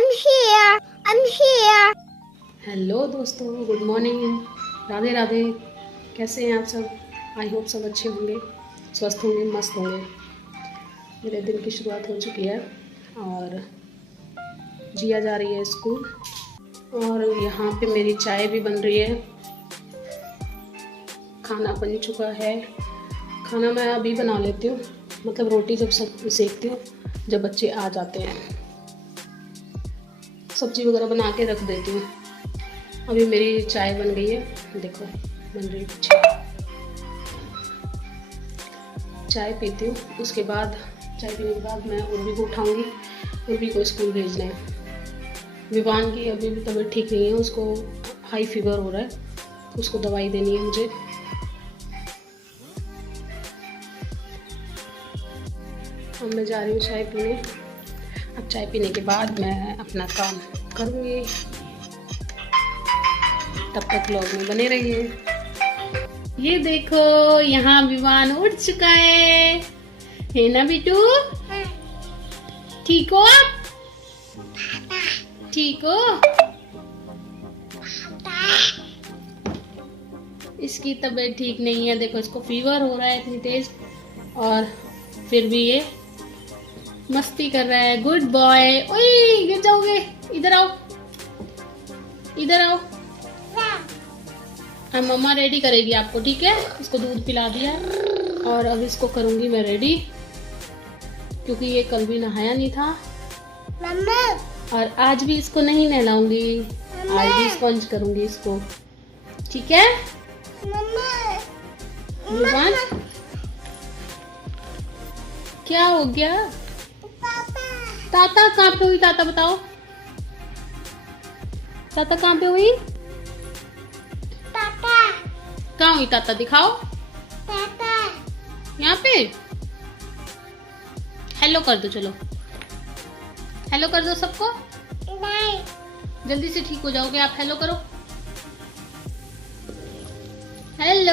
I'm here. I'm here. Hello दोस्तों, good morning, Radhe Radhe. कैसे हैं आप सब? आई होप सब अच्छे होंगे, स्वस्थ होंगे, मस्त होंगे। मेरे दिन की शुरुआत हो चुकी है और जिया जा रही है स्कूल और यहाँ पे मेरी चाय भी बन रही है। खाना बन चुका है। खाना मैं अभी बना लेती हूँ, मतलब रोटी जब सब सेकती हूँ जब बच्चे आ जाते हैं। सब्जी वगैरह बना के रख देती हूँ। अभी मेरी चाय बन गई है, देखो बन रही है चाय पीती हूँ। उसके बाद चाय पीने के बाद मैं उर्वी को उठाऊँगी। उर्वी को स्कूल भेजना है। विवान की अभी भी तबीयत ठीक नहीं है, उसको हाई फीवर हो रहा है, उसको दवाई देनी है मुझे। अब मैं जा रही हूँ चाय पीने। अब चाय पीने के बाद मैं अपना काम करूँगी। तब तक व्लॉग में बने रहिए। ये देखो यहाँ विवान उठ चुका है ना बिटू? ठीक हो आप? ठीक हो? इसकी तबीयत ठीक नहीं है, देखो इसको फीवर हो रहा है इतनी तेज, और फिर भी ये मस्ती कर रहा है। Good boy. ओए गिर जाओगे, इधर आओ, इधर आओ। मम्मा रेडी करेगी आपको, ठीक है? इसको दूध पिला दिया और अब इसको करूंगी मैं रेडी, क्योंकि ये कल भी नहाया नहीं था मम्मा। और आज भी इसको नहीं नहलाऊंगी, आज भी स्पंज करूंगी इसको, ठीक है? मम्मा। विवान क्या हो गया? ताता कहाँ पे हुई? ताता बताओ, ताता कहाँ पे हुई? कहाँ हुई ताता? दिखाओ यहाँ पे। हेलो कर दो, चलो हेलो कर दो सबको। नहीं। जल्दी से ठीक हो जाओगे आप, हेलो करो। हेलो।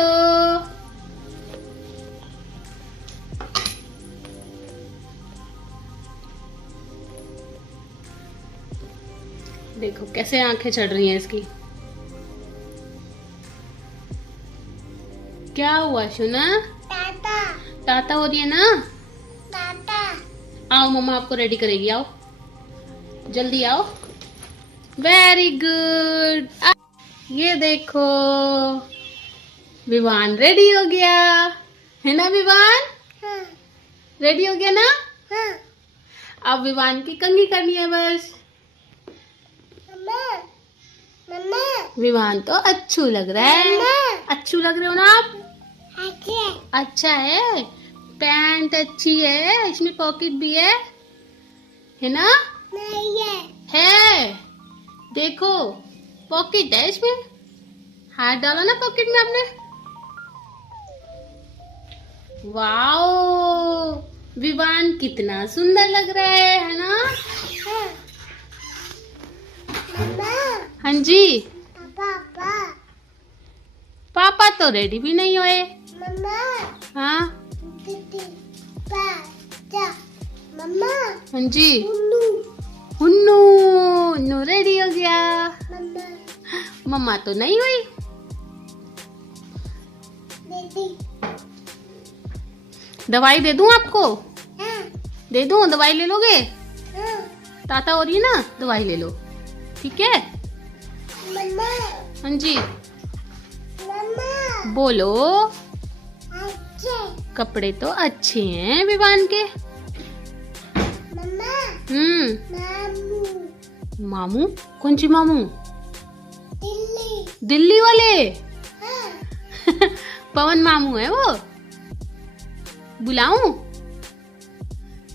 देखो कैसे आंखें चढ़ रही हैं इसकी। क्या हुआ शुना? ताता। ताता हो रही है ना? ताता। आओ मम्मा आपको रेडी करेगी, आओ जल्दी आओ। Very good. ये देखो विवान रेडी हो गया है ना? विवान हाँ। रेडी हो गया ना? हाँ। अब विवान की कंघी करनी है बस। मम्मा। मम्मा। विवान तो अच्छू लग रहा है। मम्मा। अच्छू लग रहे हो ना आप? अच्छा। अच्छा है, पैंट अच्छी है, इसमें पॉकेट भी है ना? नहीं है, देखो पॉकेट है इसमें। हाथ डाला ना पॉकेट में आपने। वाओ, विवान कितना सुंदर लग रहा है ना? हाँ। मम्मा। हाँ जी। पापा। पापा तो रेडी भी नहीं हुए। मम्मा। हाँ दीदी। पापा। मम्मा। हाँ जी। उल्लू। हुन्नू हुन्नू रेडी हो गया। मम्मा। मम्मा तो नहीं हुई। दीदी। दवाई दे दूं आपको? हाँ। दे दूं? दवाई ले लोगे? हाँ। ताता हो रही है ना, दवाई ले लो, ठीक है? मम्मा। हाँ जी मम्मा। बोलो। अच्छे। कपड़े तो अच्छे हैं विवान के। मम्मा। मामू। मामू? कौन सी मामू? दिल्ली। दिल्ली वाले? हाँ। पवन मामू है वो? बुलाऊं?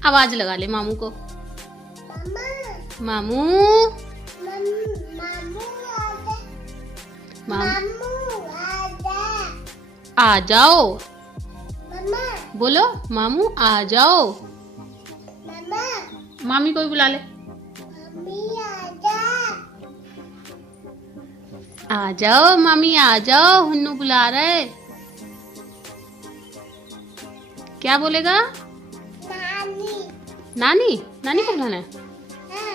आवाज लगा ले मामू को। मम्मा। मामू। मामू आजा। मामू आजा। आ जाओ। मम्मा। बोलो मामू आ जाओ। मम्मा। मामी को भी बुला ले। मम्मी आजा। आ जाओ मामी, आ जाओ, हुन्नू बुला रहे। क्या बोलेगा? नानी। नानी? नानी को बुलाना है? हाँ।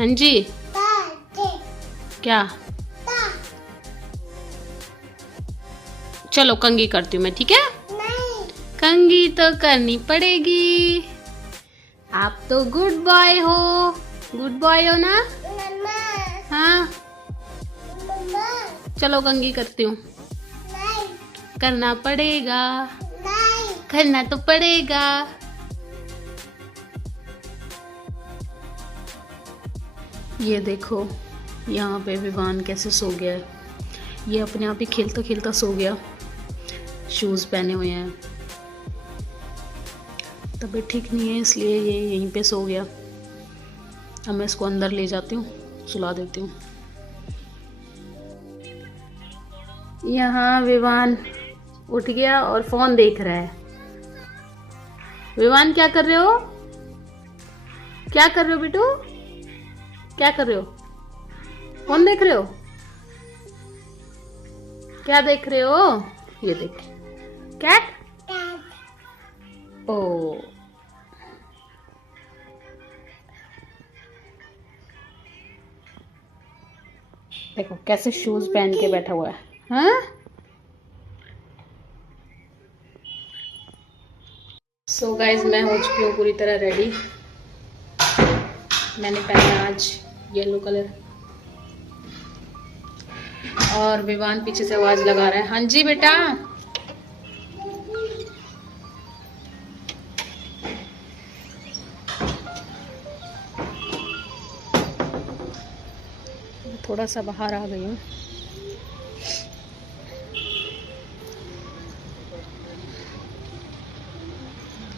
हाँ जी, क्या? चलो कंघी करती हूँ मैं, ठीक है? कंघी तो करनी पड़ेगी। आप तो गुड बॉय हो, गुड बॉय हो ना? हाँ, चलो कंघी करती हूँ। करना पड़ेगा, करना तो पड़ेगा। ये देखो यहाँ पे विवान कैसे सो गया है। ये अपने आप ही खेलता खेलता सो गया। शूज़ पहने हुए हैं, तबीयत ठीक नहीं है इसलिए ये यहीं पे सो गया। अब मैं इसको अंदर ले जाती हूँ, सुला देती हूँ। यहाँ विवान उठ गया और फोन देख रहा है। विवान क्या कर रहे हो? क्या कर रहे हो बेटू? क्या कर रहे हो? फोन देख रहे हो? क्या देख रहे हो? ये देख, कैट। ओ, देखो कैसे शूज पहन के बैठा हुआ है। हाँ, सो गाइज मैं हो चुकी हूँ पूरी तरह रेडी। मैंने पहना आज येलो कलर और विवान पीछे से आवाज लगा रहा है। हाँ जी बेटा। थोड़ा सा बाहर आ गई हूँ।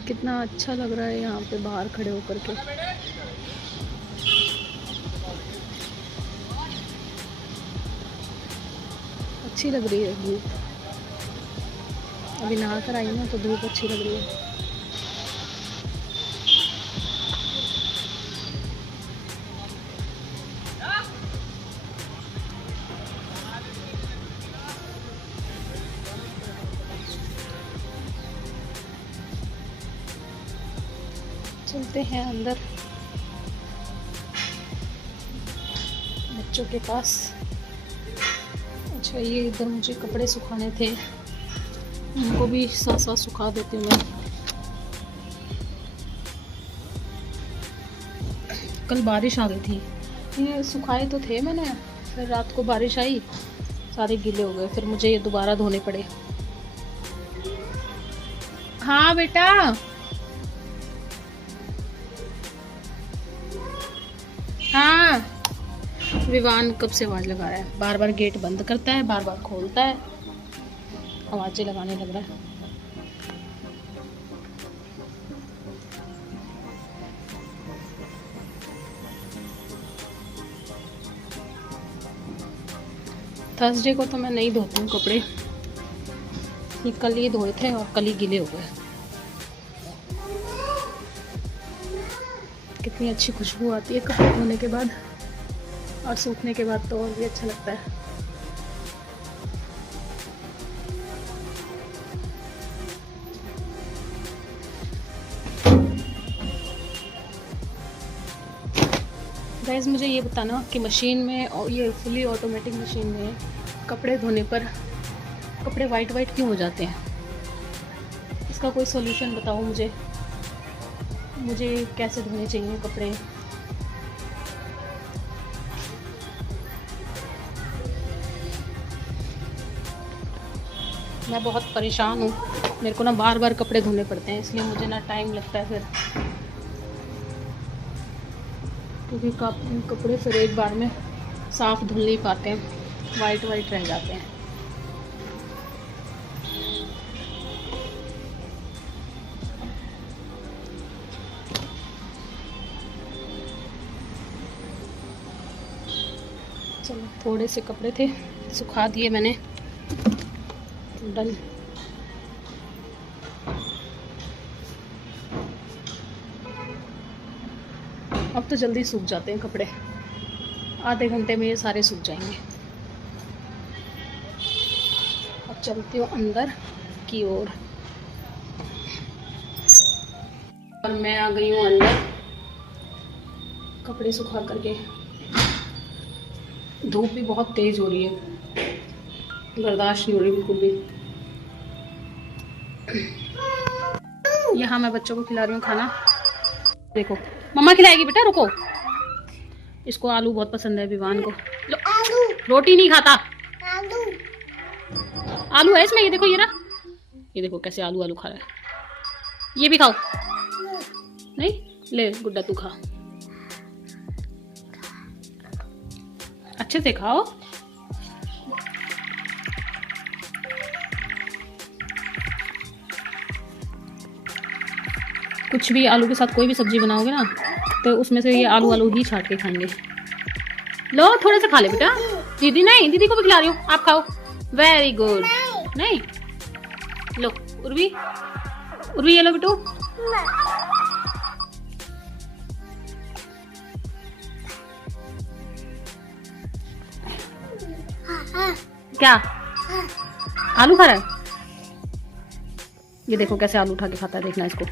कितना अच्छा लग रहा है यहाँ पे बाहर खड़े होकर के। अच्छी लग रही है धूप। अभी नहा कर आई ना तो धूप अच्छी लग रही है। चलते हैं अंदर बच्चों के पास। अच्छा, ये इधर मुझे कपड़े सुखाने थे, उनको भी साथ साथ सुखा देती हूँ मैं। कल बारिश आ गई थी, ये सुखाए तो थे मैंने, फिर रात को बारिश आई, सारे गीले हो गए, फिर मुझे ये दोबारा धोने पड़े। हाँ बेटा। हाँ, विवान कब से आवाज़ लगा रहा है, बार बार गेट बंद करता है, बार बार खोलता है, आवाज़ें लगाने लग रहा है। थर्सडे को तो मैं नहीं धोती हूँ कपड़े, ये कल ही धोए थे और कल ही गीले हो गए। कितनी अच्छी खुशबू आती है कपड़े धोने के बाद, और सूखने के बाद तो और भी अच्छा लगता है। गाइस मुझे ये बताना कि मशीन में, और ये फुली ऑटोमेटिक मशीन में कपड़े धोने पर कपड़े वाइट क्यों हो जाते हैं? इसका कोई सॉल्यूशन बताओ मुझे कैसे धोने चाहिए कपड़े। मैं बहुत परेशान हूँ, मेरे को ना बार बार कपड़े धोने पड़ते हैं, इसलिए मुझे ना टाइम लगता है फिर, क्योंकि कपड़े फिर एक बार में साफ धुल नहीं पाते हैं, वाइट रह जाते हैं। चलो, थोड़े से कपड़े थे, सुखा दिए मैंने, डन। अब तो जल्दी सूख जाते हैं कपड़े, आधे घंटे में ये सारे सूख जाएंगे। अब चलती हूँ अंदर की ओर, और मैं आ गई हूँ अंदर। कपड़े सुखा करके। धूप भी बहुत तेज़ हो रही है, बर्दाश्त नहीं हो रही बिल्कुल भी। यहाँ मैं बच्चों को खिला रही हूँ खाना। देखो मम्मा खिलाएगी बेटा, रुको। इसको आलू बहुत पसंद है विवान को। लो, रोटी नहीं खाता। आलू है इसमें, ये देखो, ये रहा, ये देखो कैसे आलू आलू खा रहा है। ये भी खाओ। नहीं, ले गुड्डा तू खा, अच्छे से खाओ। कुछ भी आलू के साथ कोई भी सब्जी बनाओगे ना, तो उसमें से ये आलू आलू ही छाट के खाएंगे। लो थोड़े से खा ले बेटा। दीदी नहीं, दीदी को भी खिला रही हूँ, आप खाओ। Very good. नहीं, लो उर्वी, उर्वी ये लो बेटू। क्या आलू खा रहा है? ये देखो कैसे आलू उठा के खाता है, देखना इसको।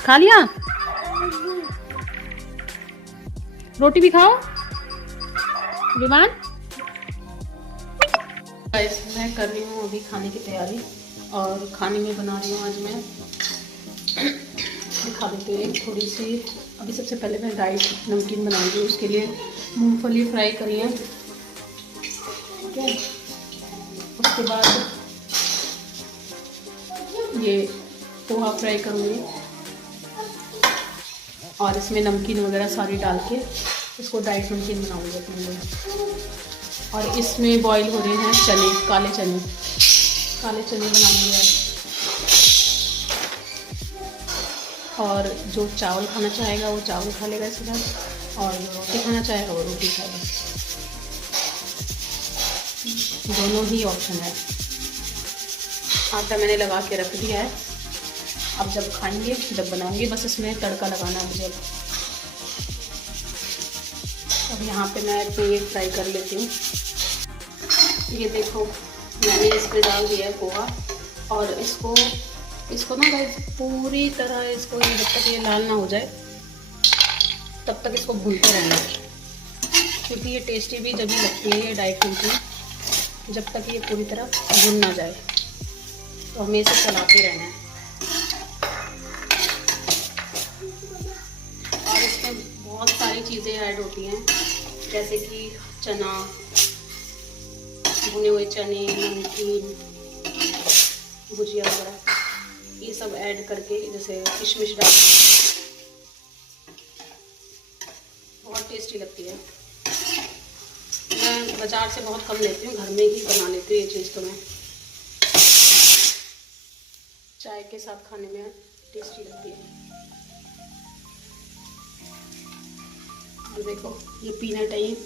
खा लिया। रोटी भी खाओ विमान। गाइस मैं कर रही हूँ अभी खाने की तैयारी, और खाने में बना रही हूँ आज मैं, दिखा देती हूँ एक थोड़ी सी। अभी सबसे पहले मैं डाइट नमकीन बनाऊंगी, उसके लिए मूंगफली फ्राई करी है, ठीक है। उसके बाद ये पोहा फ्राई करूँगी, और इसमें नमकीन वगैरह सारी डाल के इसको डाइट नमकीन बनाऊंगी अपने लिए। और इसमें बॉईल हो रहे हैं चने, काले चने, काले चने बनाऊंगी आज। और जो चावल खाना चाहेगा वो चावल खा लेगा इसके साथ, और जो रोटी खाना चाहेगा वो रोटी खाएगा। दोनों ही ऑप्शन है। आटा मैंने लगा के रख दिया है, अब जब खाएंगे, जब बनाऊंगी, बस इसमें तड़का लगाना है मुझे। अब यहाँ पे मैं पोहे फ्राई कर लेती हूँ। ये देखो मैंने इस पर डाल दिया है पोहा, और इसको ना गाइस पूरी तरह इसको, जब तक ये लाल ना हो जाए तब तक इसको भूनते रहना है, क्योंकि ये टेस्टी भी जब भी लगती है ये डाइट नमकीन, जब तक ये पूरी तरह भुन ना जाए। तो हमें इसे चलाते रहना है। और इसमें बहुत सारी चीज़ें ऐड होती हैं, जैसे कि चना, भुने हुए चने, नमकीन, भुजिया वगैरह, ये सब ऐड करके, जैसे किशमिश डाल, बहुत टेस्टी लगती है। मैं बाज़ार से बहुत कम लेती हूँ, घर में ही बना लेती हूँ ये चीज़। तो मैं चाय के साथ खाने में टेस्टी लगती है। और देखो ये पीनट है, ये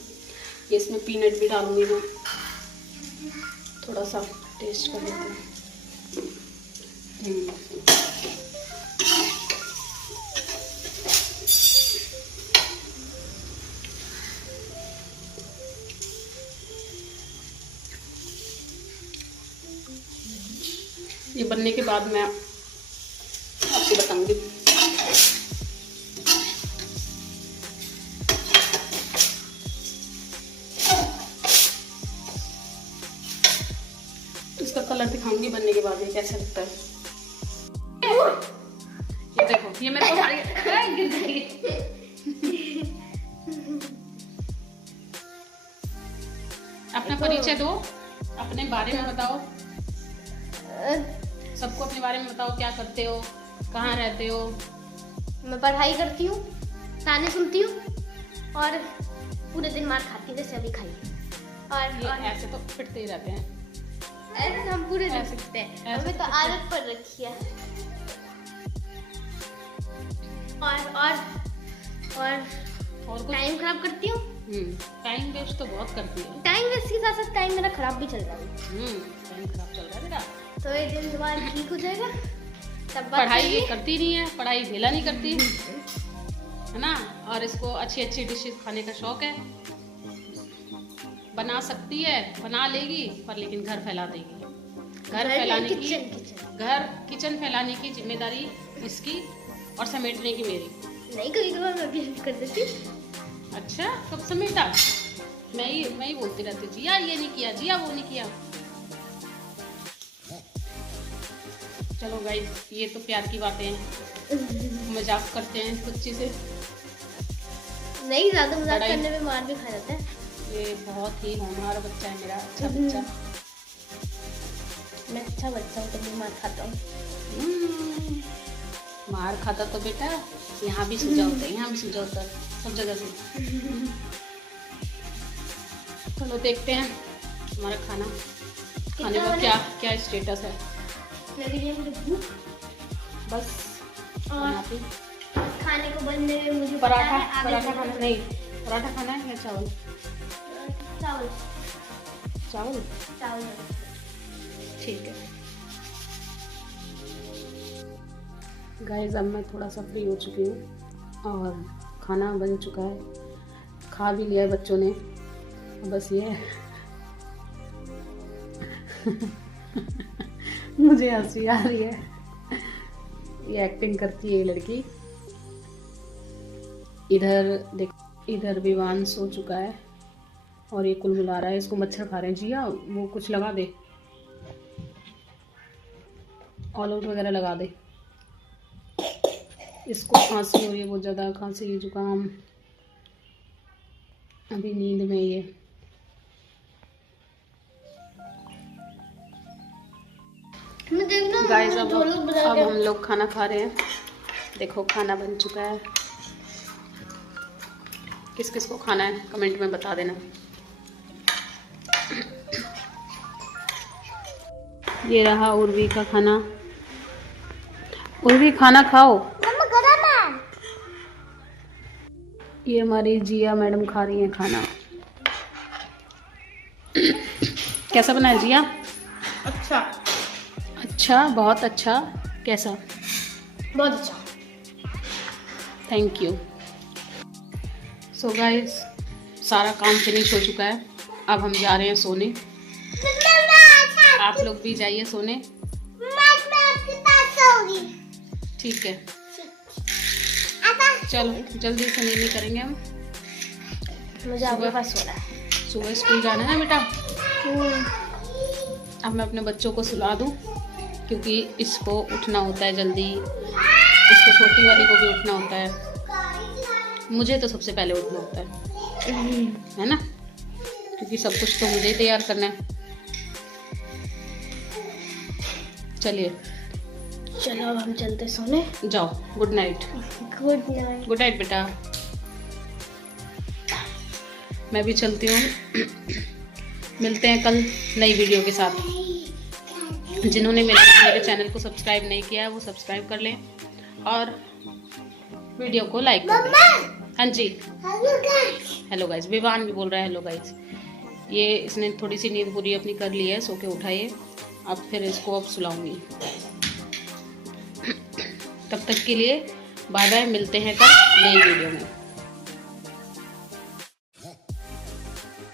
इसमें पीनट भी डालूंगी मैं, थोड़ा सा टेस्ट कर लेते हैं। ये बनने के बाद मैं आपको बताऊंगी। इसका कलर दिखाऊंगी बनने के बाद ये कैसा लगता है। ये देखो, ये मेरे को सारी गिर जाएगी। अपना परिचय दो, अपने बारे में बताओ, सबको अपने बारे में बताओ, क्या करते हो, कहाँ रहते हो। मैं पढ़ाई करती हूँ, गाने सुनती हूँ, और पूरे दिन मार खाती हूँ, जैसे अभी खाई। और ऐसे तो पिटते ही रहते हैं, ऐसे हम पूरे दिन सीखते हैं, हमें तो आदत पड़ रखी है। और टाइम खराब करती हूँ। टाइम वेस्ट तो बहुत करती है। टाइम वेस्ट के साथ साथ टाइम मेरा खराब भी चल रहा है। टाइम खराब चल रहा है बेटा, तो एक दिन तुम्हारा ठीक हो जाएगा। तब पढ़ाई करती नहीं है, पढ़ाई भेला नहीं करती है ना, और इसको अच्छी अच्छी डिशेस खाने का शौक है। बना सकती है, बना लेगी, पर लेकिन घर फैला देगी। घर किचन फैलाने की जिम्मेदारी इसकी और समेटने की मेरी। नहीं, कभी कभार मैं भी हेल्प कर देती। अच्छा, कब समेटा? मैं ही बोलती रहती हूँ, जिया ये नहीं किया, जिया वो नहीं किया। चलो गाइस, ये तो प्यार की बातें हैं, मजाक करते हैं बच्चे से। नहीं, ज्यादा मजाक करने में मार भी खा जाता है। ये बहुत ही होनहार बच्चा है मेरा, अच्छा बच्चा। मैं अच्छा बच्चा हूँ, तभी मार खाता हूँ। मार खाता तो बेटा यहाँ भी सूझा होता है, यहाँ भी सूझा होता है, सब जगह से। चलो देखते हैं हमारा खाने का क्या स्टेटस है। लगी है मुझे भूख बस। और खाने को बनने में मुझे पराठा खाना नहीं, पराठा खाना है या चावल? चावल चावल चावल। ठीक है गाइस, अब मैं थोड़ा सा फ्री हो चुकी हूँ और खाना बन चुका है, खा भी लिया है बच्चों ने। बस ये है मुझे हंसी आ रही है, ये एक्टिंग करती है ये लड़की। इधर देख, इधर विवान सो चुका है और ये कुलबुला रहा है, इसको मच्छर खा रहे हैं। जिया वो कुछ लगा दे, ऑल आउट वगैरह लगा दे। इसको खांसी हो रही है बहुत ज़्यादा, खांसी जुकाम, अभी नींद में ये। गाइस, अब हम लोग खाना खा रहे हैं। देखो खाना बन चुका है, किस किस को खाना है कमेंट में बता देना। ये रहा उर्वी का खाना। उर्वी खाना खाओ। ये हमारी जिया मैडम खा रही हैं खाना। कैसा बना है जिया? अच्छा, बहुत अच्छा। कैसा? बहुत अच्छा। Thank you. सो गाइस, सारा काम फिनिश हो चुका है, अब हम जा रहे हैं सोने। आप लोग भी जाइए सोने। ठीक है, चलो जल्दी से नींद करेंगे हम। मुझे आपके पास सोना है। सुबह स्कूल जाना है बेटा। अब मैं अपने बच्चों को सुला दूं, क्योंकि इसको उठना होता है जल्दी, इसको छोटी वाली को भी उठना होता है, मुझे तो सबसे पहले उठना होता है ना, क्योंकि सब कुछ तो मुझे ही तैयार करना है। चलिए, चलो अब हम चलते सोने। जाओ, good night. Good night. Good night बेटा। मैं भी चलती हूँ। मिलते हैं कल नई वीडियो के साथ। जिन्होंने मेरे चैनल को सब्सक्राइब नहीं किया है वो सब्सक्राइब कर लें और वीडियो को लाइक कर दें। हाँ जी, हेलो गाइस। विवान भी बोल रहा है हेलो गाइस। ये इसने थोड़ी सी नींद पूरी अपनी कर ली है, सो के उठाइए। अब फिर इसको अब सुलाऊंगी। तब तक के लिए बाय बाय, मिलते हैं कल नई वीडियो में।